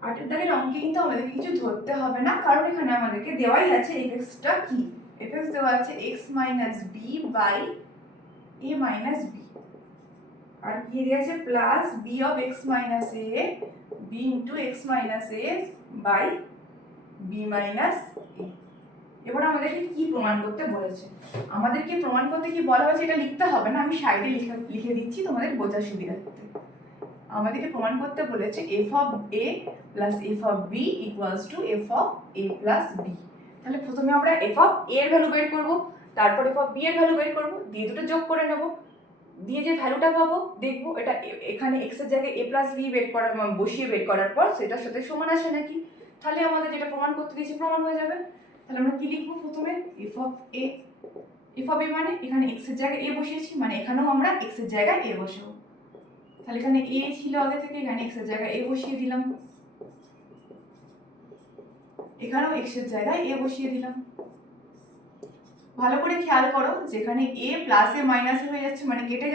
8 দাগের অঙ্কে কিন্তু আমাদেরকে কিছু ধরতে হবে না, কারণ এখানে আমাদেরকে দেওয়াই আছে এফএক্সটা কি, এফএক্স দেওয়া আছে x - b by a - b, আর কি দেওয়া আছে plus b of x - a b into x - a by b - a। এবার আমাদেরকে কি প্রমাণ করতে বলেছে, আমাদেরকে প্রমাণ করতে কি বলা হয়েছে এটা লিখতে হবে না, আমি সাইডে লিখে দিচ্ছি তোমাদের বোঝার সুবিধার্থে। আমাদেরকে প্রমাণ করতে বলেছে f of a plus f of b equals to f of a plus b. তাহলে প্রথমে আমরা এফ অফ এ এর ভ্যালু বের করব, তারপর এফ অফ বি এর ভ্যালু বের করব, দিয়ে দুটো যোগ করে নেব, দিয়ে যে ভ্যালুটা পাবো দেখবো এটা এখানে এক্স এর জায়গায় এ প্লাস বি বের করার বসিয়ে বের করার পর সেটার সাথে সমান আসে নাকি, তাহলে আমাদের যেটা প্রমাণ করতে দিয়েছি প্রমাণ হয়ে যাবে। তাহলে আমরা কি লিখবো, প্রথমে f of a, f of a মানে এখানে এক্স এর জায়গায় এ বসিয়েছি, মানে এখানেও আমরা এক্স এর জায়গায় এ বসাবো। তাহলে এখানে এ ছিল আগে থেকে, এখানে এক্স এর জায়গায় এ বসিয়ে দিলাম, এখানেও এক্স এর জায়গায় এ বসিয়ে দিলাম। ভালো করে খেয়াল করো, যেখানে এ প্লাসে মাইনাসে হয়ে যাচ্ছে মানে কেটে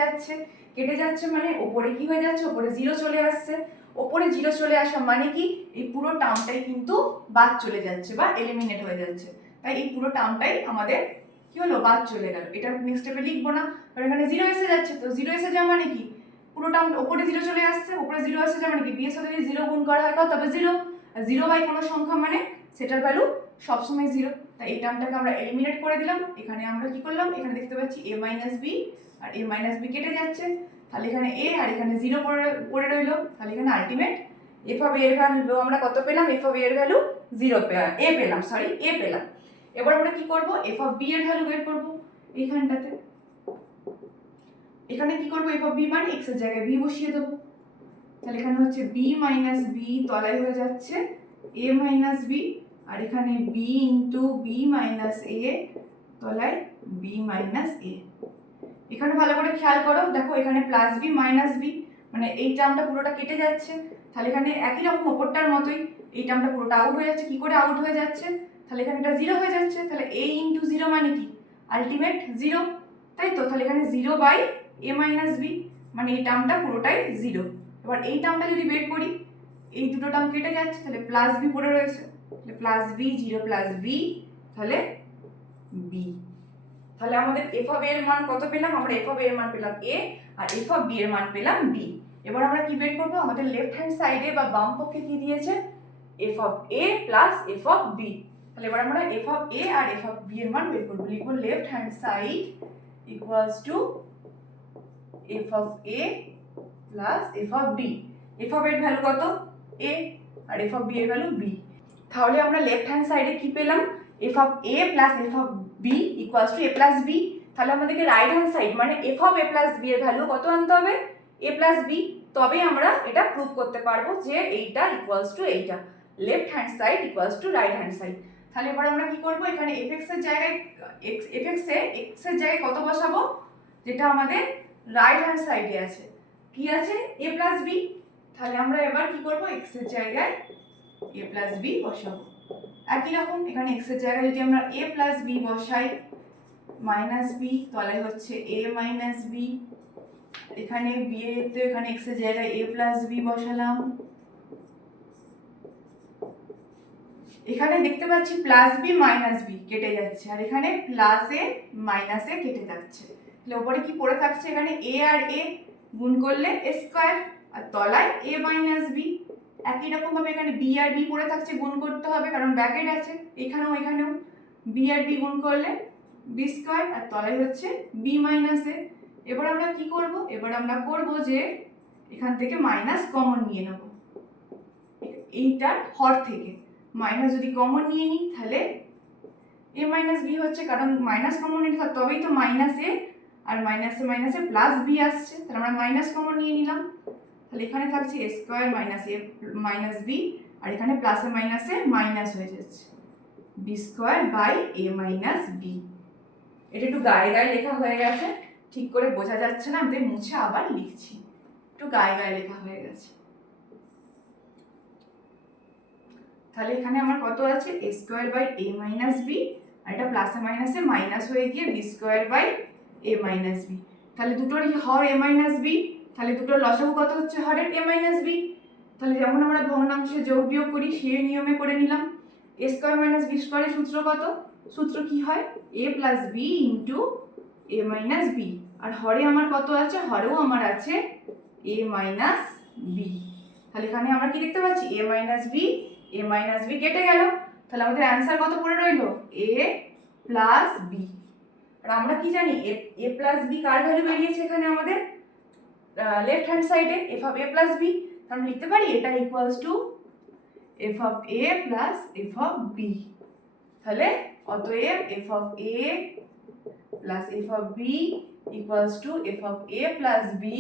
যাচ্ছে মানে ওপরে কি হয়ে যাচ্ছে, ওপরে জিরো চলে আসছে। ওপরে জিরো চলে আসা মানে কি, এই পুরো টার্মটাই কিন্তু বাদ চলে যাচ্ছে বা এলিমিনেট হয়ে যাচ্ছে। তাই এই পুরো টার্মটাই আমাদের কি হলো, বাদ চলে গেল। এটা নেক্সট স্টেপে লিখবো না, কারণ এখানে জিরো এসে যাচ্ছে, তো জিরো এসে যাওয়া মানে কি, পুরো টার্ম ওপরে জিরো চলে আসছে, ওপরে জিরো এসে যাওয়া মানে কি, বি এর সাথে যদি জিরো গুণ করা হয় তবে জিরো, আর জিরো বাই কোনো সংখ্যা মানে সেটার ভ্যালু সবসময় জিরো। তাই এই টার্মটাকে আমরা এলিমিনেট করে দিলাম। এখানে আমরা কি করলাম, এখানে দেখতে পাচ্ছি a মাইনাস বি, আর a মাইনাস বি কেটে যাচ্ছে, তাহলে এখানে a আর এখানে জিরো পড়ে রইলো। তাহলে এখানে আলটিমেট এফ অফ এর ভ্যালু আমরা কত পেলাম, এফ অফ এর ভ্যালু এ পেলাম। এবার আমরা কি করব, এফ অফ বি এর ভ্যালু বের করব এইখানটাতে। এখানে কি করবো, এফ অফ বি মানে এক্স এর জায়গায় বি বসিয়ে দেবো। তাহলে এখানে হচ্ছে বি মাইনাস বি তলায় হয়ে যাচ্ছে এ মাইনাস বি, আর এখানে বি ইন্টু বি মাইনাস এ তলায় বি মাইনাস এ। এখানে ভালো করে খেয়াল করো, দেখো এখানে প্লাস বি মাইনাস বি মানে এই টার্মটা পুরোটা কেটে যাচ্ছে। তাহলে এখানে একই রকম ওপরটার মতোই এই টার্মটা পুরোটা আউট হয়ে যাচ্ছে। কি করে আউট হয়ে যাচ্ছে, তাহলে এখানে এটা জিরো হয়ে যাচ্ছে। তাহলে এ ইন্টু জিরো মানে কি, আলটিমেট জিরো, তাই তো। তাহলে এখানে zero by a minus b মানে এই টার্মটা পুরোটাই জিরো। এবার এই টার্মটা যদি বের করি, এই দুটো টার্ম কেটে যাচ্ছে, তাহলে প্লাস বি পড়ে রয়েছে, তাহলে plus b, zero plus b, তাহলে বি। তাহলে আমাদের এফ অফ এর মান কত পেলাম, আমরা এফ অফ এর মান পেলাম এ, আর এফ অফ বি এর মান পেলাম বি। এবার আমরা কি বের করবো, আমাদের লেফট হ্যান্ড সাইডে বা বাম পক্ষে কি দিয়েছে, f of a plus f of b. তাহলে এবার আমরা এফ অফ এ আর এফ অফ বি এর মান বের করবো। লিখবো left hand side equals to f of a plus f of b. F of এর ভ্যালু কত, এ, আর এফ অফ বি এর ভ্যালু বি। তাহলে আমরা লেফট হ্যান্ড সাইডে কি পেলাম, f of a plus f of b equals to a plus b. তাহলে আমাদেরকে রাইট হ্যান্ড সাইড মানে f of a plus b এর ভ্যালু কত আনতে হবে, এ প্লাস বি, তবে আমরা এটা প্রুভ করতে পারবো যে এইটা ইকুয়ালস টু এইটা, left hand side equals two right hand side. তাহলে এবার আমরা কি করবো, এখানে এফ এক্স এর জায়গায় এক্স এর জায়গায় কত বসাবো, যেটা আমাদের রাইট হ্যান্ড সাইডে আছে, কি আছে, এ প্লাস বি। তাহলে আমরা এবার কি করবো, এক্স এর জায়গায় এ প্লাস বি বসাবো। একই রকম এখানে এক্স এর জায়গায় যদি আমরা এ প্লাস বি বসাই, মাইনাস বি তলায় হচ্ছে এ মাইনাস বি, এখানে বি এর তো এখানে এক্স এর জায়গায় এ প্লাস বি বসালাম। এখানে দেখতে পাচ্ছি প্লাস বি মাইনাস বি কেটে যাচ্ছে, আর এখানে প্লাস এ মাইনাস এ কেটে যাচ্ছে। তাহলে উপরে কি পড়ে থাকছে, এখানে এ আর এ গুণ করলে এ স্কোয়ার, আর তলায় এ মাইনাস বি। একই রকম ভাবে এখানে বি আর বি পড়ে থাকছে, গুণ করতে হবে কারণ ব্র্যাকেট আছে, এখানেও এখানেও বি আর বি গুণ করলে বি স্কোয়ার, আর তলায় হচ্ছে বি মাইনাস এ। এবার আমরা কি করব, এবার আমরা করব যে এখান থেকে মাইনাস কমন নিয়ে নেব, এইটার হর থেকে মাইনাস যদি কমন নিয়ে নিই তাহলে এ মাইনাস বি হচ্ছে, কারণ মাইনাস কমন নিতে তবেই তো মাইনাস এ আর মাইনাসে প্লাস বি আসছে, তাহলে আমরা মাইনাস কমন নিয়ে নিলাম। তাহলে এখানে থাকছে a square minus a minus b, আর এখানে প্লাসে মাইনাসে মাইনাস হয়ে যাচ্ছে b square by a minus b. এটা একটু গায়ে গায়ে লেখা হয়ে গেছে, ঠিক করে বোঝা যাচ্ছে না, আমি মুছে আবার লিখছি, একটু গায়ে গায়ে লেখা হয়ে গেছে। তাহলে এখানে আমার কত আছে, a square by a minus b, আর এটা প্লাসে মাইনাসে মাইনাস হয়ে গিয়ে b square by a minus b. তাহলে দুটোর হর এ মাইনাস বি, তাহলে দুটোর লসাগু কত হচ্ছে হরের এ মাইনাস বি। তাহলে যেমন আমরা ভগ্নাংশে যোগ বিয়োগ করি সেই নিয়মে করে নিলাম। এ স্কোয়ার মাইনাস বি স্কোয়ারের সূত্র কত, সূত্র কি হয়, এ প্লাস বি ইন্টু এ মাইনাস বি, আর হরে আমার কত আছে, হরেও আমার আছে এ মাইনাস বি। তাহলে এখানে আমরা কি দেখতে পাচ্ছি, এ মাইনাস বি কেটে গেল, তাহলে আমাদের অ্যান্সার কত পড়ে রইলো, এ প্লাস বি। আর আমরা কি জানি, এ প্লাস বি কার ভ্যালু বেরিয়েছে এখানে আমাদের লেফট হ্যান্ড সাইডে, f of a plus b. আমরা লিখতে পারি এটা equals to f of a plus f of b. তাহলে অতএব f of a plus f of b equals to f of a plus b.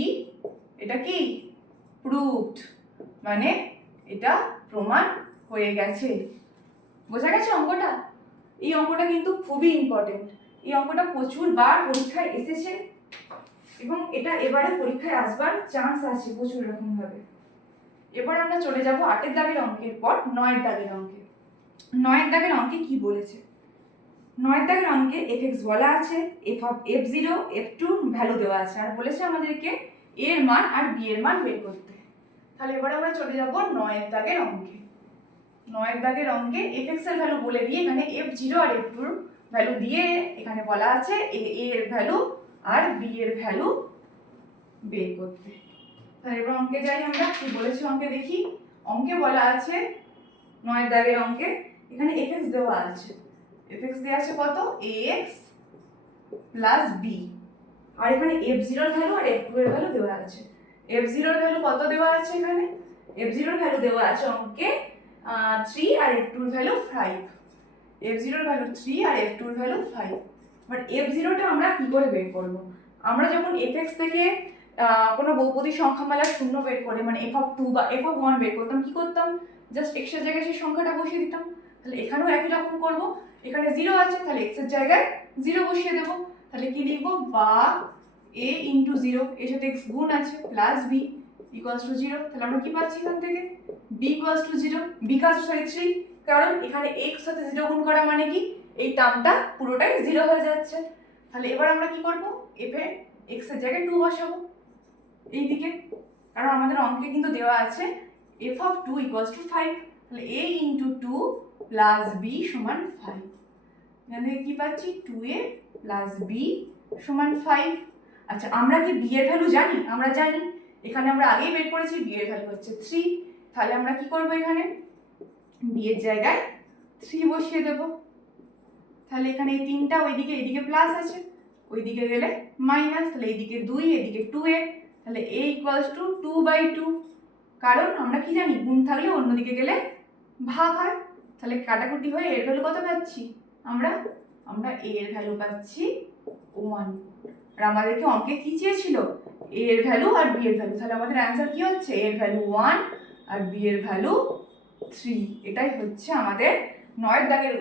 এটা কি প্রুভড, মানে এটা প্রমাণ হয়ে গেছে। বোঝা গেছে অঙ্কটা? এই অঙ্কটা কিন্তু খুবই ইম্পর্টেন্ট, এই অঙ্কটা প্রচুর বার পরীক্ষায় এসেছে এবং এটা এবারে পরীক্ষায় আসবার চান্স আছে প্রচুর রকম ভাবে। এবার আমরা চলে যাব 8 দাগের অঙ্কের পর 9 দাগের অঙ্কে। 9 দাগের অঙ্কে কি বলেছে, 9 দাগের অঙ্কে f(x) বলা আছে, f of f0 f2 value দেওয়া আছে, আর বলেছে আমাদেরকে a এর মান আর b এর মান বের করতে। তাহলে এবার আমরা চলে যাব 9 দাগের অঙ্কে। 9 দাগের অঙ্কে f(x) এর ভ্যালু বলে দিয়ে এখানে f0 আর f2 ভ্যালু দিয়ে এখানে বলা আছে a এর ভ্যালু আর b এর ভ্যালু বের করতে। তাহলে এবার অঙ্কে যাই, আমরা কি বলেছি অঙ্কে দেখি। অঙ্কে বলা আছে 9 দাগের অঙ্কে এখানে f(x) দেওয়া আছে, f(x) দেওয়া আছে কত, ax প্লাস b, আর এখানে f0 এর ভ্যালু আর f2 এর ভ্যালু দেওয়া আছে। f0 এর ভ্যালু কত দেওয়া আছে, এখানে f0 এর ভ্যালু দেওয়া আছে অঙ্কে 3 আর f2 এর ভ্যালু 5। f0 এর ভ্যালু 3 আর f2 এর ভ্যালু 5। বাট f0 টা আমরা কি করে বের করব, আমরা যখন f(x) থেকে কোনো বহুপদী সংখ্যামালা শূন্য বের করে মানে f(2) বা f(1) বের করতাম, কি করতাম? জাস্ট x এর জায়গায় সেই সংখ্যাটা বসিয়ে দিতাম। তাহলে এখানেও একই রকম করব। এখানে 0 আছে, তাহলে x এর জায়গায় 0 বসিয়ে দেবো। তাহলে কি লিখবো? বা a × 0, এর সাথে x গুণ আছে, প্লাস b = 0। তাহলে আমরা কি পাচ্ছি এখান থেকে? b = 0, বিকাশ 3, কারণ এখানে x সাথে 0 গুণ করা মানে কি এই টার্মটা পুরোটাই 0 হয়ে যাচ্ছে। তাহলে এবার আমরা কি করব? f এর x এর জায়গায় 2 বসাবো এইদিকে, কারণ আমাদের অঙ্কে কিন্তু দেওয়া আছে f(2) = 5। তাহলে a × 2 প্লাস b সমান 5। এখান থেকে কি পাচ্ছি? 2a প্লাস b সমান 5। আচ্ছা, আমরা কি b এর ভ্যালু জানি? আমরা জানি, এখানে আমরা আগেই বের করেছি b এর ভ্যালু হচ্ছে 3। তাহলে আমরা কি করব? এখানে b এর জায়গায় 3 বসিয়ে দেব। তাহলে এখানে এই 3টা ওইদিকে, এদিকে প্লাস আছে, ওইদিকে গেলে মাইনাস, তাহলে এইদিকে 2, এদিকে 2a, তাহলে a = 2/2। কারণ আমরা কি জানি? গুণ থাকলে অন্যদিকে গেলে ভাগ হয়। তাহলে কাটাকুটি হয়ে এর ভ্যালু কত পাচ্ছি? আমরা a এর ভ্যালু পাচ্ছি 1। আর আমাদেরকে অঙ্কে কি চেয়েছিল? a এর ভ্যালু আর b এর ভ্যালু। তাহলে আমাদের অ্যান্সার কি হচ্ছে? a এর ভ্যালু 1 আর b এর ভ্যালু 3। এটাই হচ্ছে আমাদের 9 দাগের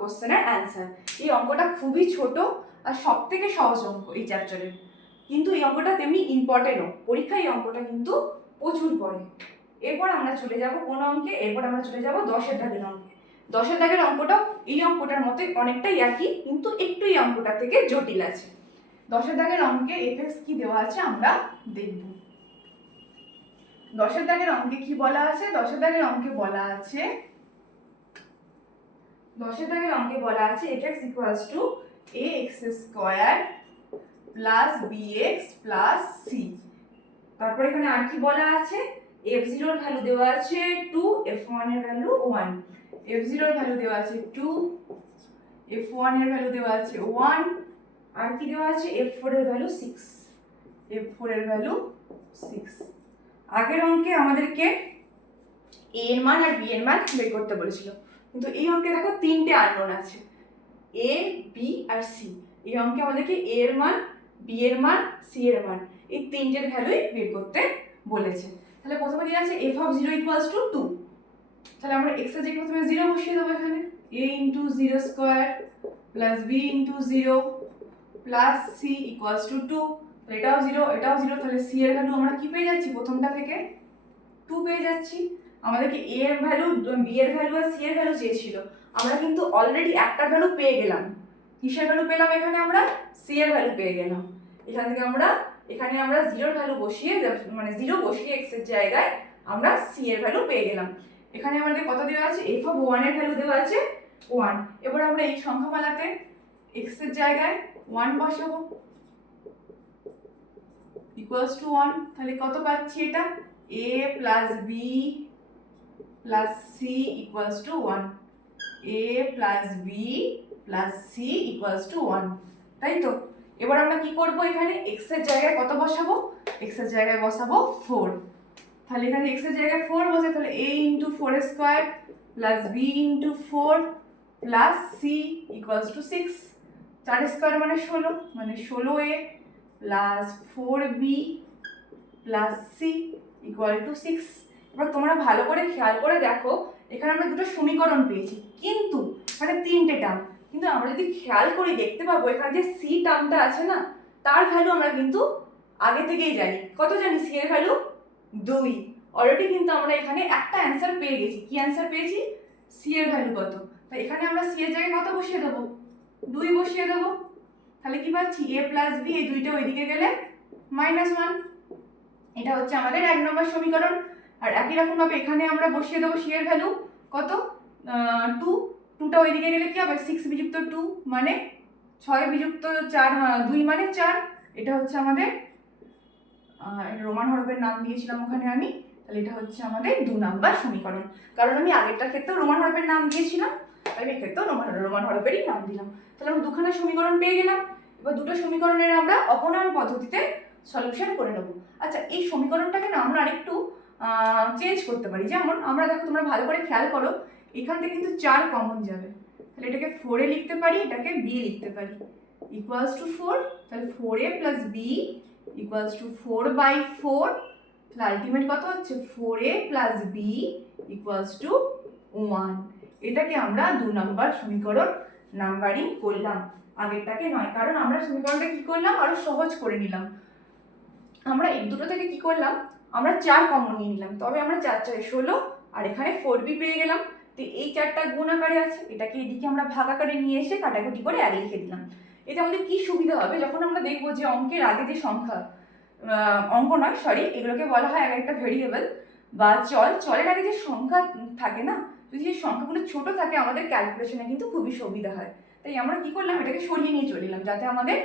কোশ্চেনের অ্যান্সার। এই অঙ্কটা খুবই ছোট আর সবথেকে সহজ অঙ্ক এই চ্যাপ্টারের, কিন্তু এই অঙ্কটা তেমনি ইম্পর্টেন্টও। পরীক্ষায় এই অঙ্কটা কিন্তু প্রচুর পড়ে। এরপর আমরা চলে যাব কোন অঙ্কে? এরপর আমরা চলে যাব 10 দাগের অঙ্কে। 10 দাগের অঙ্কটাও এই অঙ্কটার মতো অনেকটাই একই, কিন্তু একটু এই অঙ্কটা থেকে জটিল আছে। 10 দাগের অঙ্কে f(x) কি দেওয়া আছে আমরা দেখব। 10 দাগের অঙ্কে কি বলা আছে? 10 দাগের অঙ্কে বলা আছে 10 দাগের অঙ্কে বলা আছে f(x) = ax² plus bx plus c। তারপর এখানে আর কি বলা আছে? f0 এর ভ্যালু দেওয়া আছে 2, f1 এর ভ্যালু 1। f0 এর ভ্যালু দেওয়া আছে 2, f1 এর ভ্যালু দেওয়া আছে 1, আর কি দেওয়া আছে? f4 এর ভ্যালু 6, f4 এর ভ্যালু 6। আগের অঙ্কে আমাদেরকে a এর মান আর b এর মান বের করতে বলেছিল, কিন্তু এই অঙ্কে দেখো 3টে আননোন আছে, a, b আর c। এই অঙ্কে আমাদেরকে a এর মান, b এর মান, c এর মান, এই তিনটের ভ্যালুই বের করতে বলেছে। তাহলে প্রথমে দেওয়া আছে f(0) = 2। তাহলে আমরা x এর জায়গায় প্রথমে 0 বসিয়ে দেবো। এখানে a × 0² plus b × 0 plus c = 2। এটাও 0, এটাও 0, তাহলে c এর ভ্যালু আমরা কি পেয়ে যাচ্ছি? প্রথমটা থেকে 2 পেয়ে যাচ্ছি। আমাদেরকে a এর ভ্যালু, b এর ভ্যালু আর c এর ভ্যালু চেয়েছিল, আমরা কিন্তু অলরেডি একটা ভ্যালু পেয়ে গেলাম। কিসের ভ্যালু পেলাম? এখানে আমরা c এর ভ্যালু পেয়ে গেলাম। এখান থেকে এখানে আমরা 0 ভ্যালু বসিয়ে, মানে 0 বসিয়ে x এর জায়গায় আমরা c এর ভ্যালু পেয়ে গেলাম। এখানে আমাদের কত দেওয়া আছে? f(1) এর ভ্যালু দেওয়া আছে 1। এবার আমরা এই সংখ্যামালাতে x এর জায়গায় 1 বসাবো = 1। তাহলে কত পাচ্ছি? এটা a plus b plus c = 1, a plus b plus c = 1, তাই তো? এবার আমরা কি করব? এখানে x এর জায়গায় কত বসাবো? x এর জায়গায় বসাবো 4। তাহলে এখানে x এর জায়গায় 4 বসে, তাহলে a × 4² plus b × 4 plus c = 6। 4² মানে 16, মানে 16a plus 4b plus c = 6। এবার তোমরা ভালো করে খেয়াল করে দেখো, এখানে আমরা দুটো সমীকরণ পেয়েছি, কিন্তু মানে 3টে টার্ম, কিন্তু আমরা যদি খেয়াল করি দেখতে পাবো এখানে যে c টার্মটা আছে না, তার ভ্যালু আমরা কিন্তু আগে থেকেই জানি। কত জানি? c এর ভ্যালু 2। অলরেডি কিন্তু আমরা এখানে একটা অ্যান্সার পেয়ে গেছি। কি অ্যান্সার পেয়েছি? c এর ভ্যালু কত? তাই এখানে আমরা c এর জায়গায় কত বসিয়ে দেবো? 2 বসিয়ে দেবো। তাহলে কি পাচ্ছি? a প্লাস b, এই দুইটা ওইদিকে গেলে -1। এটা হচ্ছে আমাদের 1 নম্বর সমীকরণ। আর একই রকম ভাবে এখানে আমরা বসিয়ে দেবো c এর ভ্যালু কত? 2। 2টা ওইদিকে গেলে কি হবে? 6 বিযুক্ত 2 মানে 6 বিযুক্ত 4, 2 মানে 4। এটা হচ্ছে আমাদের রোমান হরফের নাম দিয়েছিলাম ওখানে আমি। তাহলে এটা হচ্ছে আমাদের 2 নম্বর সমীকরণ, কারণ আমি আগেরটার ক্ষেত্রেও রোমান হরফের নাম দিয়েছিলাম, আমি এক্ষেত্রেও রোমান হরফেরই নাম দিলাম। তাহলে আমরা দুখানা সমীকরণ পেয়ে গেলাম। এবার দুটো সমীকরণের আমরা অপনয়ন পদ্ধতিতে সলিউশন করে নেব। আচ্ছা, এই সমীকরণটাকে না আমরা আরেকটু চেঞ্জ করতে পারি। যেমন আমরা দেখো, তোমরা ভালো করে খেয়াল করো, এখান থেকে কিন্তু 4 কমন যাবে, তাহলে এটাকে 4 লিখতে পারি, এটাকে b লিখতে পারি। ইকুয়ালস টু 4, তাহলে 4a plus B equals two 4/4, তাহলে আলটিমেট কত হচ্ছে 4a plus B equals two 1। এটাকে আমরা 2 নম্বর সমীকরণ নাম্বারিং করলাম, আগেরটাকে নয়, কারণ আমরা সমীকরণটা কি করলাম আরো সহজ করে নিলাম। আমরা এই দুটো থেকে কি করলাম, আমরা 4 কমন নিয়ে নিলাম, তবে আমরা 4 4 16 আর এখানে 4b পেয়ে গেলাম। তো এই 4টা গুণ আকারে আছে, এটাকে এদিকে আমরা ভাগ আকারে নিয়ে এসে কাটাকুটি করে আগে লিখে দিলাম। এতে আমাদের কি সুবিধা হবে, যখন আমরা দেখবো যে অঙ্কের আগে যে সংখ্যা, অঙ্ক নয় সরি, এগুলোকে বলা হয় একটা ভেরিয়েবল বা চলের আগে যে সংখ্যা থাকে না, যদি সেই সংখ্যাগুলো ছোট থাকে আমাদের ক্যালকুলেশনে কিন্তু খুবই সুবিধা হয়। তাই আমরা কি করলাম, এটাকে সরিয়ে নিয়ে চলে এলাম, যাতে আমাদের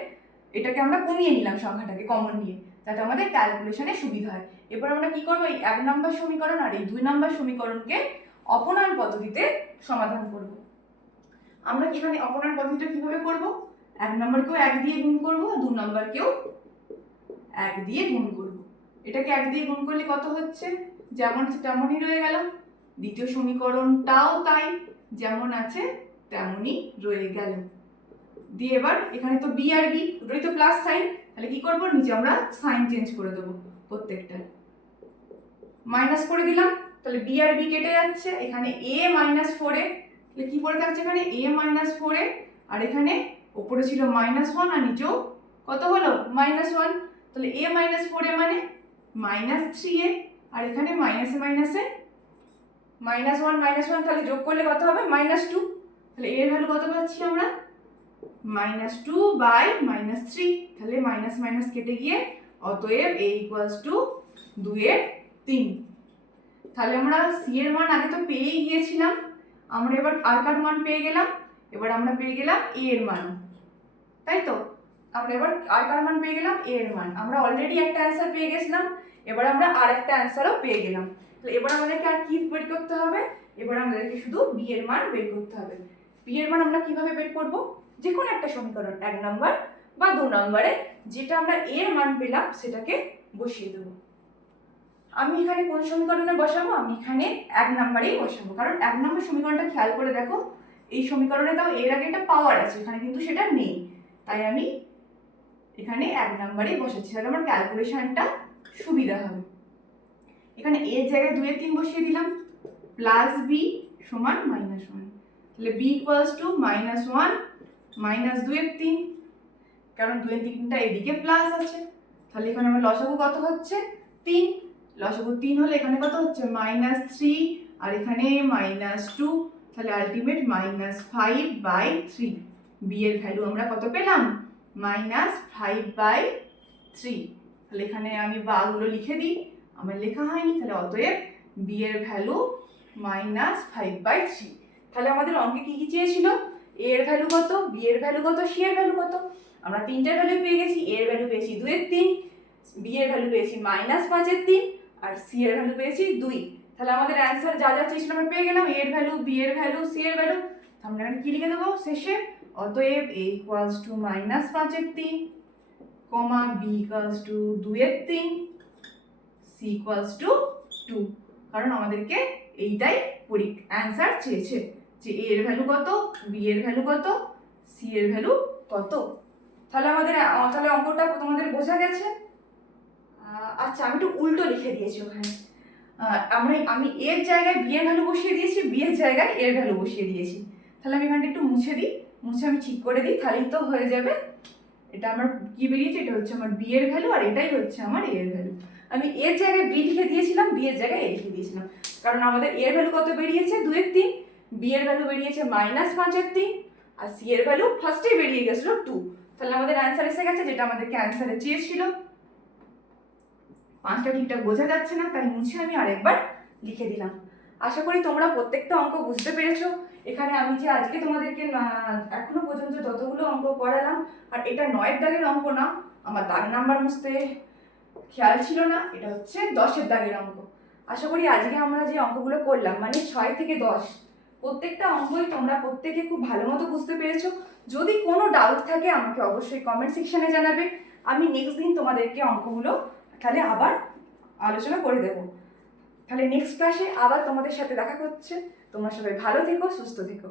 এটাকে আমরা কমিয়ে নিলাম সংখ্যাটাকে কমন নিয়ে, যাতে আমাদের ক্যালকুলেশনে সুবিধা হয়। এরপর আমরা কি করবো, এই 1 নম্বর সমীকরণ আর এই 2 নম্বর সমীকরণকে অপনয়ন পদ্ধতিতে সমাধান করব। আমরা এখানে অপনয়ন পদ্ধতিটা কিভাবে করব, 1 নম্বরকেও 1 দিয়ে গুণ করবো, 2 নম্বরকেও 1 দিয়ে গুণ করব। এটাকে 1 দিয়ে গুণ করলে কত হচ্ছে, যেমন আছে তেমনই রয়ে গেল। দ্বিতীয় সমীকরণটাও তাই, যেমন আছে তেমনই রয়ে গেল। দিয়ে এবার এখানে তো বি আর বি দুটোই তো প্লাস সাইন, তাহলে কি করবো, নিচে আমরা সাইন চেঞ্জ করে দেবো প্রত্যেকটা, মাইনাস করে দিলাম, তাহলে বি আর বি কেটে যাচ্ছে, এখানে a -4a, তাহলে কি পড়ে থাকছে এখানে a -4a, আর এখানে উপরে ছিল -1 আর নিচেও কত হলো -1, তাহলে a -4a মানে -3a, আর এখানে মাইনাসে মাইনাসে -1 তাহলে যোগ করলে কত হবে -2, তাহলে a এর ভ্যালু কত পাচ্ছি আমরা -2/-3, তাহলে মাইনাস মাইনাস কেটে গিয়ে অতএব a = 2/3। তাহলে আমরা c এর মান আগে তো পেয়েই গিয়েছিলাম, আমরা এবার আর কার মান পেয়ে গেলাম, এবার আমরা পেয়ে গেলাম a এর মান, তাই তো আমরা এবার আর কার মান পেয়ে গেলাম a এর মান। আমরা অলরেডি একটা অ্যান্সার পেয়ে গেছিলাম, এবার আমরা আর একটা অ্যান্সারও পেয়ে গেলাম। তাহলে এবার আমাদেরকে আর কি বের করতে হবে, এবার আমাদেরকে শুধু b এর মান বের করতে হবে। b এর মান আমরা কিভাবে বের করব, যে কোনো একটা সমীকরণ 1 নম্বর বা 2 নম্বরে যেটা আমরা a এর মান পেলাম সেটাকে বসিয়ে দেব। আমি এখানে কোন সমীকরণে বসাবো, আমি এখানে 1 নম্বরেই বসাবো, কারণ 1 নম্বর সমীকরণটা খেয়াল করে দেখো, এই সমীকরণে তাও এর আগে একটা পাওয়ার আছে, এখানে কিন্তু সেটা নেই, তাই আমি এখানে 1 নম্বরেই বসাচ্ছি, তাহলে আমার ক্যালকুলেশনটা সুবিধা হবে। এখানে a এর জায়গায় 2 এর 3 বসিয়ে দিলাম, প্লাস b সমান -1, তাহলে b = -1 - 2 এর 3, কারণ 2 এর 3টা এদিকে প্লাস আছে, তাহলে এখানে আমার লসাগু কত হচ্ছে 3, লসাগু 3 হলে এখানে কত হচ্ছে -3 আর এখানে -2, তাহলে আলটিমেট -5/3। b এর ভ্যালু আমরা কত পেলাম -5/3, তাহলে এখানে আমি বাগুলো লিখে দিই, আমার লেখা হয়নি, তাহলে অতএব b এর ভ্যালু -5/3। তাহলে আমাদের অঙ্কে কি কি চেয়েছিল, a এর ভ্যালু কত, b এর ভ্যালু কত, c এর ভ্যালু কত, আমরা তিনটার ভ্যালু পেয়ে গেছি। a এর ভ্যালু পেয়েছি 2 এর 3, b এর ভ্যালু পেয়েছি -5 এর 3 আর c এর ভ্যালু পেয়েছি 2। তাহলে আমাদের অ্যানসার যা যা চেয়েছিলাম আমরা পেয়ে গেলাম, a এর ভ্যালু, b এর ভ্যালু, c এর ভ্যালু। আমরা এখানে কি লিখে দেবো শেষে, অতএব a = -5 এর 3, b = 2 এর 3, c = 2, কারণ আমাদেরকে এইটাই অ্যানসার চেয়েছে যে a এর ভ্যালু কত, b এর ভ্যালু কত, c এর ভ্যালু কত। তাহলে তাহলে অঙ্কটা তোমাদের বোঝা গেছে। আচ্ছা আমি একটু উল্টো লিখে দিয়েছি ওখানে, আমি a এর জায়গায় b এর ভ্যালু বসিয়ে দিয়েছি, b এর জায়গায় a এর ভ্যালু বসিয়ে দিয়েছি। তাহলে আমি এখানটা একটু মুছে দিই, মুছে আমি ঠিক করে দিই, তাহলেই তো হয়ে যাবে। এটা আমার কি বেরিয়েছে, এটা হচ্ছে আমার b এর ভ্যালু আর এটাই হচ্ছে আমার a এর ভ্যালু। আমি a এর জায়গায় b লিখে দিয়েছিলাম, b এর জায়গায় a লিখে দিয়েছিলাম, কারণ আমাদের a এর ভ্যালু কত বেরিয়েছে 2 এর 3, b এর ভ্যালু বেরিয়েছে -5 এর 3 আর c এর ভ্যালু ফার্স্টেই বেরিয়ে গেছিল 2। তাহলে আমাদের অ্যানসার এসে গেছে যেটা আমাদেরকে অ্যানসারে চেয়েছিল। 5টা ঠিকঠাক বোঝা যাচ্ছে না, তাই মুছে আমি আরেকবার লিখে দিলাম। আশা করি তোমরা প্রত্যেকটা অঙ্ক বুঝতে পেরেছো। এখানে আমি যে আজকে তোমাদেরকে এখনো পর্যন্ত যতগুলো অঙ্ক করালাম, আর এটা 9 দাগের অঙ্ক না, আমার দাগ নাম্বার মুছতে খেয়াল ছিল না, এটা হচ্ছে 10 দাগের অঙ্ক। আশা করি আজকে আমরা যে অঙ্কগুলো করলাম মানে 6 থেকে 10, প্রত্যেকটা অঙ্কই তোমরা প্রত্যেকে খুব ভালো মতো বুঝতে পেরেছো। যদি কোনো ডাউট থাকে আমাকে অবশ্যই কমেন্ট সেকশনে জানাবে, আমি নেক্সট দিন তোমাদেরকে অঙ্কগুলো তাহলে আবার আলোচনা করে দেব। তাহলে নেক্সট ক্লাসে আবার তোমাদের সাথে দেখা হচ্ছে। তোমরা সবাই ভালো থেকো, সুস্থ থেকো।